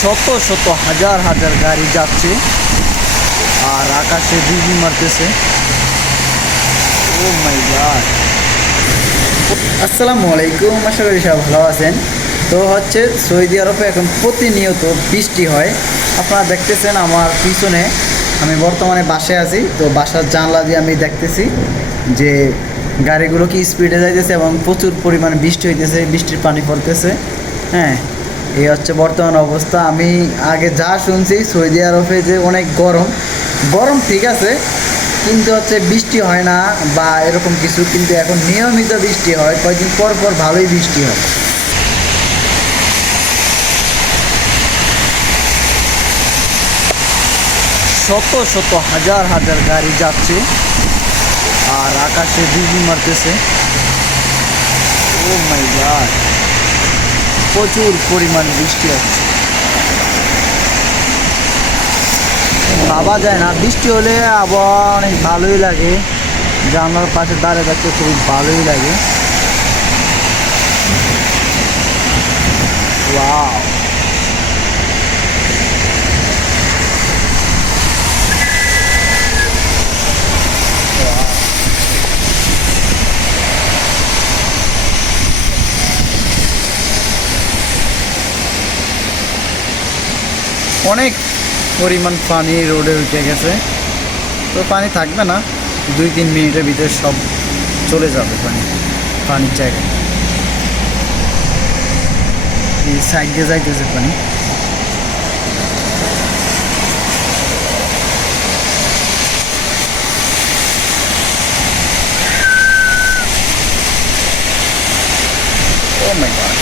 শত শত হাজার হাজার গাড়ি যাচ্ছে আর আকাশে বিজলি মারতেছে। ও মাই গড। আসসালামু আলাইকুম, আশা করি সব ভালো আছেন। তো হচ্ছে সৌদি আরবে এখন প্রতিনিয়ত বৃষ্টি হয়। আপনারা দেখতেছেন আমার পিছনে, আমি বর্তমানে বাসায় আছি। তো বাসার জানলা দিয়ে আমি দেখতেছি যে গাড়িগুলো কি স্পিডে যাইতেছে এবং প্রচুর পরিমাণে বৃষ্টি হইতেছে, বৃষ্টির পানি পড়তেছে। হ্যাঁ, এই হচ্ছে বর্তমান অবস্থা। আমি আগে যা শুনছি সৌদি আরবে যে অনেক গরম, গরম ঠিক আছে, কিন্তু হচ্ছে বৃষ্টি হয় না বা এরকম কিছু, কিন্তু এখন নিয়মিত বৃষ্টি হয়, কয়েকদিন পর পর ভালোই বৃষ্টি হয়। শত শত হাজার হাজার গাড়ি যাচ্ছে আর আকাশে বিজলি মারতেছে। ও মাই গড, প্রচুর পরিমাণ বৃষ্টি হচ্ছে। ভাবা যায় না, বৃষ্টি হলে আবহাওয়া অনেক ভালোই লাগে, জানলার পাশে দাঁড়িয়ে থাকতে খুবই ভালোই লাগে। ওয়াও, অনেক পরিমাণ পানি রোডে উঠে গেছে। তো পানি থাকবে না, 2-3 মিনিটের ভিতরে সব চলে যাবে পানির জায়গায়। এই সাইড দিয়ে যাইতেছে পানি। ও মাই গড,